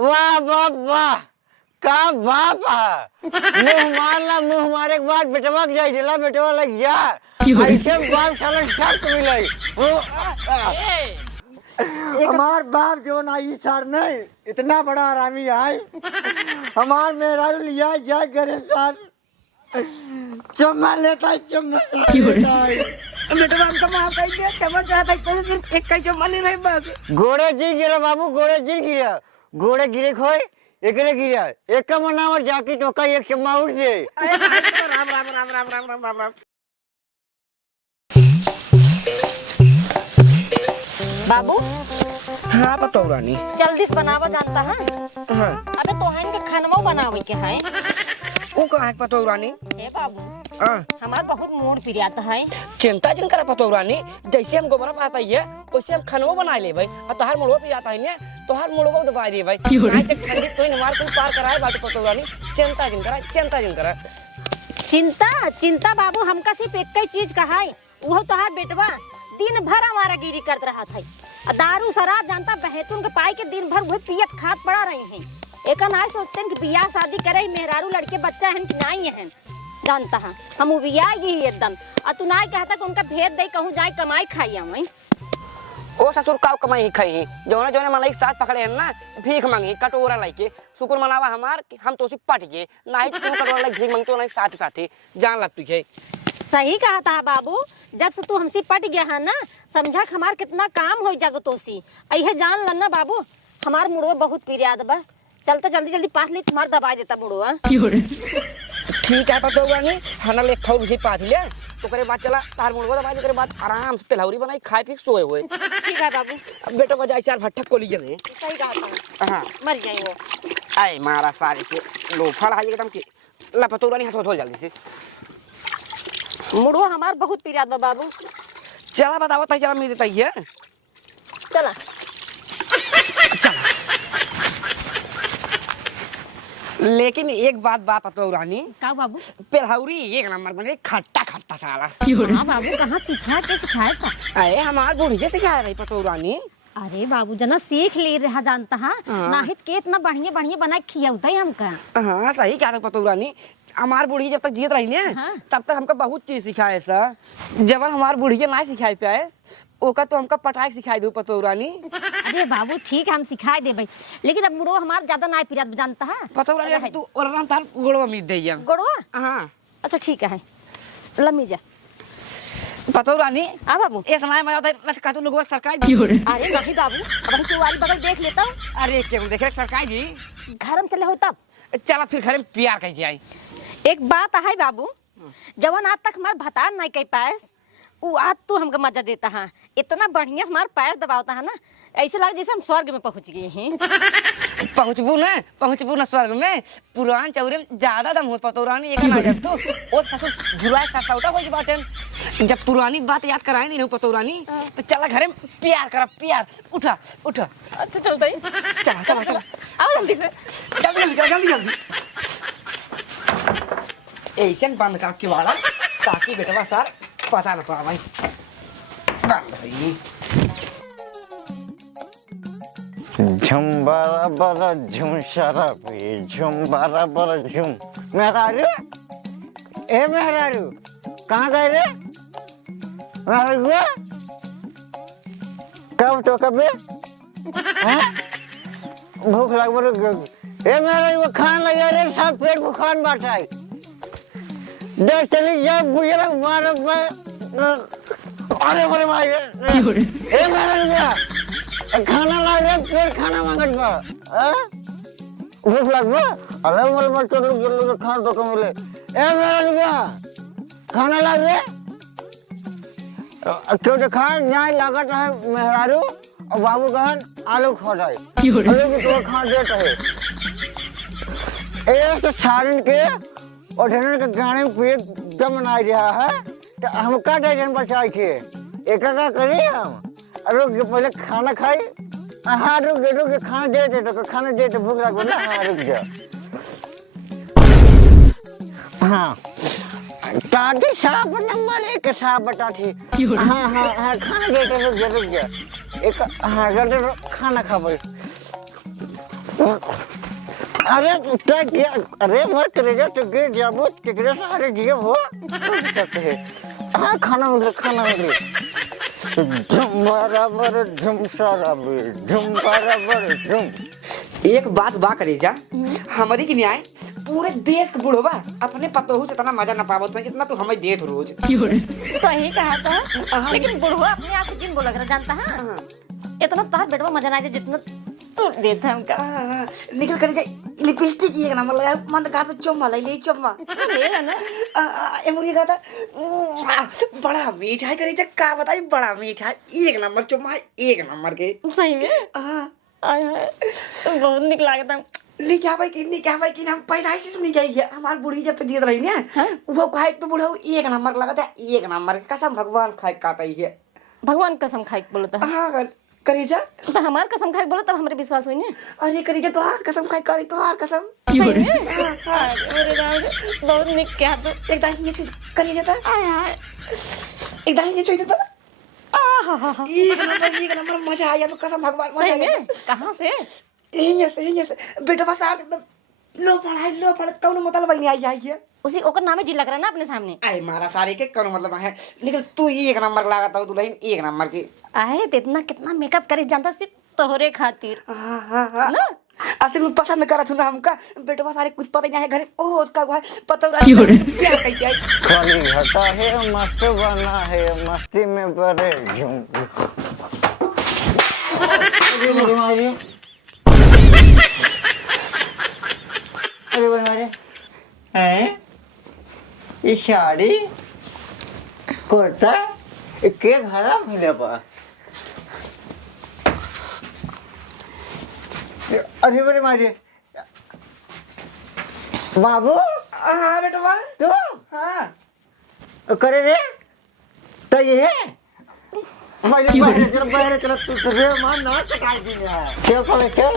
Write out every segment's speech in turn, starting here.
वाह वाह वाह का बाप है। मुंह मारना मुंह मारे के बाद बेटवा के जाई दिला बेटवा लग गया ऐसे बाप साला शर्त मिले हमार बाप जो ना ई सर नहीं इतना बड़ा आरामी है हमार मेरा लिया जाए गरीब सर चम्मा लेता है बेटा हमको माफ कर दिया क्षमा चाहता है सिर्फ एक का चम्मा ले रहे बस घोड़े जी गिरा बाबू घोड़े जी गिरा घोड़े गिरे खोए एकरे गिरा एक का मनावर जाके टोका एक चम्मा उठ दे राम राम राम राम राम राम राम राम बाबू हाँ बताओ रानी जल्दी से बनावा जानता है हाँ अबे तोहन के खानवा बनावे के है वो कहाँ पतो रानी हे बाबू हाँ हमार बहुत मूड पिरियाता है चिंता जिन करा पतो रानी जैसे हम गोबरा पाता है वैसे हम खानवा बना ले भाई और तोहार मुड़वा पे जाता है ना तोहार मुड़वा दबा दे भाई आज तक ठंडी कोई नमार कोई पार कराए बात पतो रानी चिंता जिन करा चिंता चिंता बाबू हमका सिर्फ एक ही चीज कहा है वो तोहार बेटवा दिन भर हमारा गिरी करत रहा था दारू शराब जानता बहतून के पाई के दिन भर वही पियत खात पड़ा रही हैं एक ना सोचते हैं कि बियाह शादी करे मेहरारू लड़के बच्चा है कि नहीं है जानता है हम बियाह ही एकदम और तू ना कहता कि उनका भेद दे कहूँ जाए कमाई खाई हम ओ ससुर का कमाई खाई जोने जोने मन साथ पकड़े हैं ना भीख मांगी कटोरा लाके शुक्र मनावा हमार हम तो सिर्फ पट गए ना ही तू कटोरा लाके भीख मांगतो ना साथ साथ जान लग तुझे सही कहा था बाबू जब से तू हमसे पट गया है ना समझा हमार कितना काम हो जागो तोसी अहे जान लन्ना बाबू हमार मुड़वा बहुत पिरियाद बा चलता जल्दी जल्दी पास ले तुम्हार दबा देता मुड़वा ठीक है पता होगा नहीं खाना ले खाओ भी पास ले तो करे बाद चला तार मुड़वा दबा दे करे बाद आराम से तिलौरी बनाई खाए पी सोए हुए ठीक है बाबू अब बेटा को जाए चार भट्ठक को लीजिए ने सही कहा था हां मर जाए वो आए मारा सारे के लो फल है एकदम के ला पतोरा नहीं हाथ धो जल्दी से मुड़वा हमार बहुत पिरियाद बा बाबू चला बताओ तई चला मिल देता है चला लेकिन एक बात पतो रानी का बाबू पेलहौरी एक नंबर बने खट्टा खट्टा साला हां बाबू कहां सिखाया के सिखाया था अरे हमार बूढ़ी से सिखाया रही पतो रानी अरे बाबू जना सीख ले रहा जानता है नाहित के इतना बढ़िया बढ़िया बना खियाउता है हमका हां सही कहा पतो रानी हमार बूढ़ी जब तक जीत रही ना तब तक हमको बहुत चीज सिखाए सर जब हमार बूढ़ी के ना सिखाए पे ओका तो हमका पटाख सिखाई दो पतो रानी अरे बाबू ठीक है हम सिखाए दे भाई लेकिन अब मुड़वा हमार ज्यादा ना पिरियाद जानता है पतो रानी तू और राम तार गोड़वा मिल देइया गोड़वा हां अच्छा ठीक है लम्मी जा पतो रानी आ बाबू ए समय में आता लटका तो लोग सरकार अरे नहीं बाबू अब हम तुम्हारी बगल देख लेता हूं अरे क्यों देखे सरकार जी घर में चले हो तब चला फिर घर में प्यार कह जाए एक बात है बाबू जवन आज तक हमार भतार नहीं कह पाएस वो आज तू हमको मजा देता है इतना बढ़िया हमार पैर दबावता है ना ऐसे लग जैसे हम स्वर्ग में पहुंच गए हैं पहुंचबू ना स्वर्ग में पुरान चौरे में ज्यादा दम हो पतो रानी एक ना जब तो ओ ससुर झुलवा साथ उठा हो बाटे जब पुरानी बात याद कराए नहीं पतो रानी तो चला घर में प्यार करा प्यार उठा उठा अच्छा चलता ही चला चला चला आओ जल्दी से जल्दी ऐसे बंद कर के वाला ताकि बेटवा सर पता ना पा भाई बंद भाई झुम बारा बारा झुम सारा झुम बारा बारा झुम मेहरारू ए मेहरारू कहाँ गए रे मेहरारू कब तो कब भूख लग बोलो ए मेहरारू खान लगे रे सब पेट बुखार बैठा है दे चली जा बुझला मार अरे बोले भाई ए मेहरारू खाना लाग रहा पेट खाना मांगत बा भूख लग बा अरे मोल मत तो लोग खान तो मिले ए मेरा रुपया खाना लाग रे क्यों तो खान न्याय लागत है मेहरारू और बाबू कहन आलू खा जाए आलू भी तो खा देता है एक तो छारन के और ढेर के गाने में पेट दम ना रहा है तो हम का टेंशन बचाए के एक का करिए हम रुक पहले खाना खाई हाँ रुक खाना दे तो खाना दे तो भूख लगो ना हाँ रुक जा हाँ टाटी साहब नंबर एक साहब टाटी हाँ खाना दे तो रुक जा एक हाँ जल्दी खाना खा भाई अरे क्या क्या अरे मर करेगा तो गिर जाबो टिकरे सारे दिए वो सकते हैं। हाँ खाना मिल रहा झुम बराबर झुम सारा झुम बराबर झुम। एक बात बा करे जा हमारी की न्याय पूरे देश के बूढ़वा अपने पतोहू से इतना मजा ना पावत है जितना तू हमें देत रोज। सही कहा था, लेकिन बुढ़वा अपने आप से जिन बोला कर जानता है इतना तार बेटवा मजा ना जितना तू देता है हमका। निकल कर जाए लिपस्टिक एक नंबर लगा मन का तो चुम्मा ले चुम्मा ले ना एमुरी का था बड़ा मीठा है करे जा का बताई बड़ा मीठा है एक नंबर चुम्मा है एक नंबर के सही में। आय हाय बहुत निक लागता है। नहीं क्या भाई कि हम पैदाइश से नहीं गई है हमारी बूढ़ी जब जीत रही ना वो खाए तो बूढ़ा एक नंबर लगा था एक नंबर कसम भगवान खाए काता ही है। भगवान कसम खाए बोलता है। हाँ करेजा तो हमार कसम खाए बोलो तब हमारे विश्वास हुई ना। अरे करेजा तो हार कसम खाए करे तो हार कसम सही में। अरे राम बहुत निक क्या तो एक दाहिने से करेजा था आय हाय एक दाहिने से था आहा एक नंबर मजा आया तो कसम भगवान मजा सही आया। में। कहाँ से? यही से बेटा बस आठ एकदम लो पढ़ाई कौन मतलब नहीं आई है उसी ओकर नामे जी लग रहा है ना अपने सामने। आए मारा सारे के कौन मतलब है लेकिन तू एक नंबर लगाता हो दुल्हन एक नंबर की। आए तो इतना कितना मेकअप करे जानता सिर्फ तोहरे खातिर। हाँ ना असल में पसंद करत हूं ना हमका बेटवा सारे कुछ पता नहीं है घर ओह का है पता क्या कैसे आई खाली घटा है मस्त बना है मस्ती में बड़े झूम। अरे बनवारे हैं ये साड़ी कुर्ता के घरा मिले पा। अरे बड़े मारे बाबू हाँ बेटवा तू हाँ करे रे तो ये बाहर चला तू रे मां ना कटा दी है क्यों करे के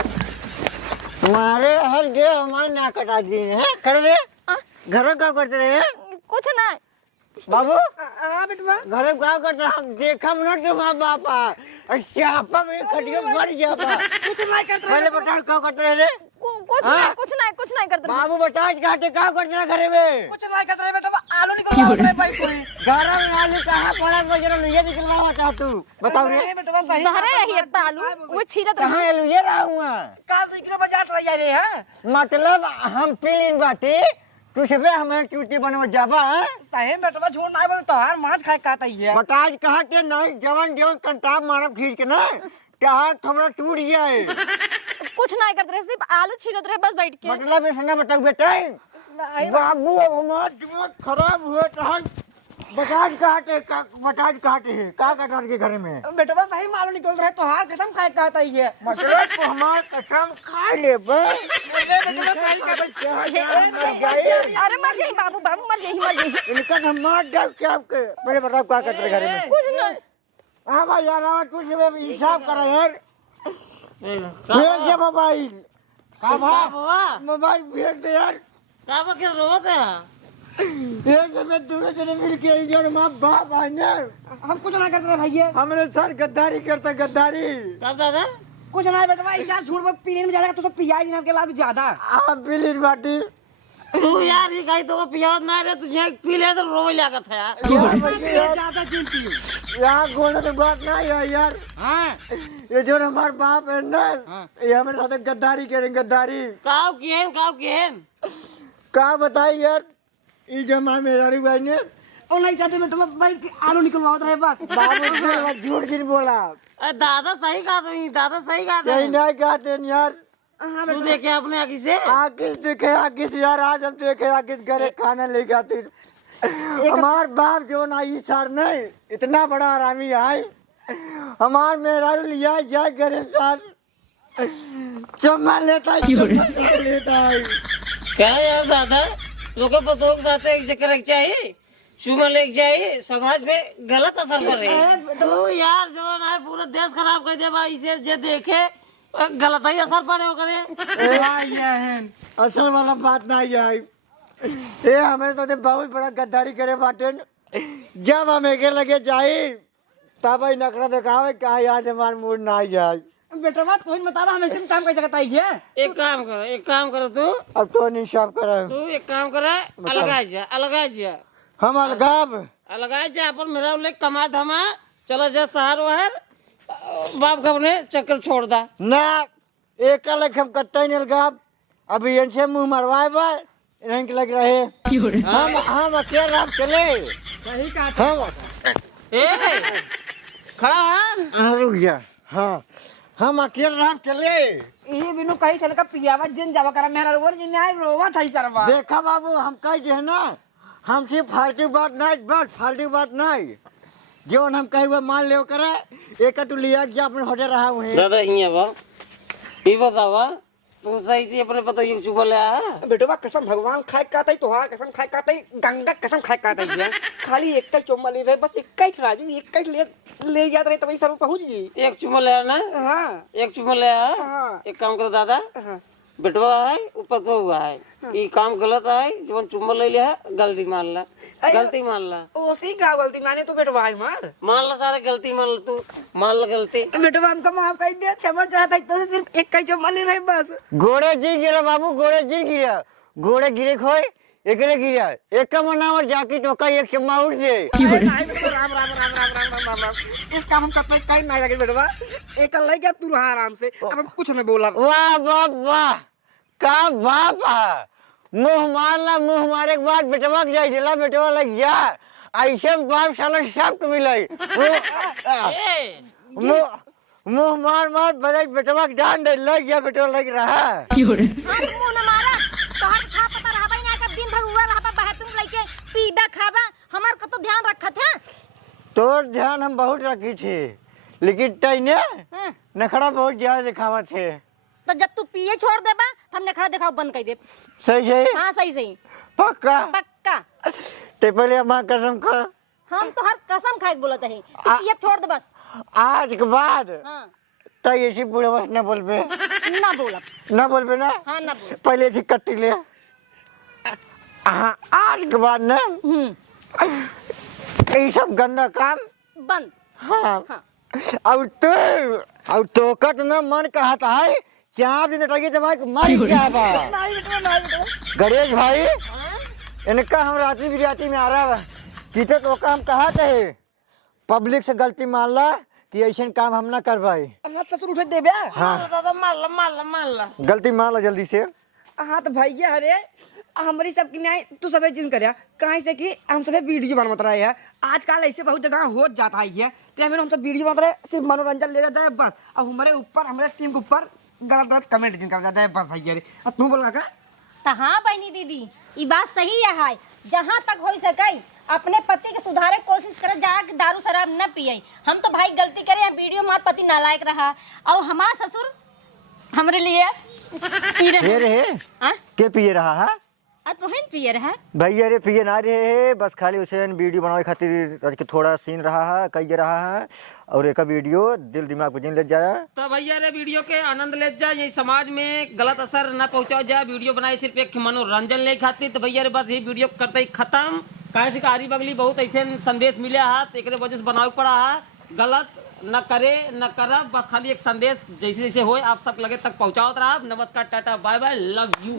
तुम्हारे हर जे हमारे ना कटा दी है करे रे घर का करते रहे कुछ ना बाबू हाँ बेटवा घर का करते हम देखम ना तुम्हारा बापा अच्छा में खटियो मर जा बा कुछ नहीं करते पहले बता क्या करते रहे कुछ नहीं करते। बाबू बता घाटे क्या करते रहे घरे में कुछ नहीं करते बेटवा आलू निकलवा रहे भाई कोई घर में आलू कहाँ पड़ा बजरा लुइया निकलवा होता तू बताओ रे बेटवा सही तहरे रही इतना आलू वो छीलत रहा। कहाँ लुइया रहा हुआ काल 2 किलो बाजार रही रे हैं मतलब हम पीलिन बाटे तू सबे हमारे चूटी बनवा जाबा सही बेटवा झूठ नहीं बोल तोहार मांस खाए काता ही है बताज कहाँ के नहीं जवन जवन कंटाप मारब खींच के ना कहाँ थोड़ा टूट जाए कुछ नहीं करते रहे सिर्फ आलू छीलत रहे बस बैठ के। मतलब ऐसा ना बताओ बेटा बाबू हमारा दिमाग खराब हुआ तो बताज काटे है का कटार के घर में बेटवा सही मालूम निकल रहा है तोहार कसम खाए काता ही है मतलब तो हमार कसम खा ले बस अरे मर जाही बाबू मर जाही इनका हम मार डाल के आपके पहले बताओ क्या करते हैं घर में कुछ नहीं। हाँ भाई यार आवाज कुछ हिसाब करा यार भेज दे मोबाइल मोबाइल भेज दे यार ये सब दूर जने मिल के यार माँ बाप है ना हम कुछ ना करते भैया हमने सर गद्दारी करता गद्दारी कब दादा कुछ ना बेटवा ऐसा झूठ में पीने में ज्यादा तो सब पियाज ना के लाभ ज्यादा आप बिलिन बाटी तू यार ये कहीं तो पिया ना रे तुझे पी ले तो रो लागत है ज्यादा चिंती यहाँ घोड़े की बात नहीं है यार हाँ ये जो हमारे बाप है ना ये हमारे साथ गद्दारी करेंगे गद्दारी काव केन क्या बताई यार ये जमा मेरा भाई ने और नहीं चाहते बेटवा भाई आलू निकलवाओ रहे बस बाबू झूठ की बोला दादा सही कहा तुम दादा सही कहा यही नहीं कहते यार तू देखे अपने आगे से आकिस देखे आकिस यार आज हम देखे आकिस घरे खाना ले जाते हमार बाप जो ना ये सर नहीं इतना बड़ा आरामी है हमार मेरा लिया जाए घरे सर चम्मा लेता है क्या यार दादा लोग पतों के साथ एक चक्कर चाहिए शुगर लेके चाहिए समाज पे गलत असर कर रही है तू यार जो ना पूरा देश खराब कर दे भाई इसे जे देखे गलत ही असर पड़े हो करे असल वाला बात नहीं है ये हमें तो बहुत बड़ा गद्दारी करे बाटे जब हम एक लगे जाए तब ही नखरा दिखावे क्या याद हमारे मूड ना जाए बेटा बात कोई बतावा हम ऐसे काम कैसे करता है? एक काम करो तू अब तो नहीं साफ करा एक काम करे, अलगा जा हम अलगाव अपन मेरा उल्लेख कमा धमा चला जा शहर वहर बाप का अपने चक्कर छोड़ दा ना एक अलग हम कट्टा ही नहीं अलगाव अभी इनसे मुंह मरवाए बा इनके लग रहे हम अकेले राम चले सही कहा हम ए खड़ा है रुक जा हाँ हम अकेले राम चले ये बिनु कहीं चल का पियावा जिन जावा करा मेरा रोवर जिन आए रोवा था सरवा देखा बाबू हम कह जे है ना हम सिर्फ फालतू बात नहीं जीवन हम कहे हुए मान ले करे एक तू लिया जा अपने होटे रहा हुए दादा ये बा ये बतावा तू सही से अपने पता ये चुप ले आ बेटवा कसम भगवान खाए का तई तोहार कसम खाए का तई गंगा कसम खाए का तई खाली एक कई चुम्मा ले रहे बस एक कई राजू एक कई ले जात रहे तभी सर पहुंच गई एक चुम्मा ले ना हां एक चुम्मा ले आ हाँ। एक काम करो दादा हां बेटवा है ऊपर तो हुआ है ये काम गलत है जब चुम्मा ले लिया गलती मान ला ओसी का गलती माने तो बेटवा है मान ला सारे गलती मान ला तू मान ला गलती बेटवा हमको माफ कर दे क्षमा चाहता है तो सिर्फ एक कई चुम्मा ले रहे बस घोड़े जी गिरा बाबू घोड़े गिरे खोए एकरे गिरा एक का मनावर जाकी टोका एक चम्मा उठ जे राम इस काम हम करते कहीं नहीं लगे बेटवा एक ले गया तू रहा आराम से अब हम कुछ नहीं बोला वाह वाह का बाप है मुंह मारे के बाद बेटवा के जाई दिला बेटवा लग जा ऐसे बाप साला सबको मिले मुंह मार बड़े बेटवा के जान दे लग गया बेटवा लग रहा मुंह न मारा तोहर खा पता रहबे ना कब दिन भर उड़ा रहबा बहतुम लइके पीबा खाबा हमार को तो ध्यान रखत है तोर ध्यान हम बहुत रखी थी लेकिन तैने नखरा बहुत ज्यादा दिखावा थे तो जब तू पिए छोड़ देबा हम नखरा दिखाओ बंद कर दे सही है हां सही पक्का ते पहले मां कसम खा हम तो हर कसम खाए बोलत है तू पिए छोड़ दे बस आज के बाद हां तो ऐसी पूरे बस न बोल पे ना बोल ना हां ना बोल पहले से कट्टी ले आज के बाद ना ये सब गंदा काम बंद हाँ अब तो कत न मन कहता है 4 दिन टगी तो भाई मर गया बा गणेश भाई इनका हम रात्रि बिराती में आ रहा है कि तो काम कहा थे पब्लिक से गलती मान ला कि ऐसे काम हम ना कर पाए ससुर उठे देबे हाँ दादा मान ला गलती मान ला जल्दी से हाँ तो भैया अरे हमारी सबकी न्याय तू सब चिंता करिया कहीं से कि हम सब वीडियो बनवत रहे हैं आजकल ऐसे बहुत जगह हो जाता है ये तो हम सब वीडियो बना रहे सिर्फ मनोरंजन ले जाता है बस अब हमारे ऊपर हमारे टीम के ऊपर गलत कमेंट कर जाता है बस भैया अब तू बोल का तो हाँ बहनी दीदी ये बात सही है जहाँ तक हो सके अपने पति के सुधारे कोशिश करे जाके दारू शराब न पिए हम तो भाई गलती करे वीडियो हमारे पति नालायक रहा और हमारा ससुर हमारे लिए पी रहे के पिए रहा है तुहन पिए रहा भैया रे पिए ना रहे बस खाली उसे वीडियो बनावे खातिर थोड़ा सीन रहा है कही रहा है और एक वीडियो दिल दिमाग पे जिन ले जाया तो भैया रे वीडियो के आनंद ले जाए यही समाज में गलत असर न पहुंचाओ जाए वीडियो बनाए सिर्फ एक मनोरंजन ले खातिर तो भैया रे बस ये वीडियो करते ही खत्म कहे से आरी बगली बहुत ऐसे संदेश मिले है तो एक वजह से बनावे पड़ा है गलत न करे न कर बस खाली एक संदेश जैसे जैसे हो आप सब लगे तक पहुंचाओ। नमस्कार tata bye bye love you.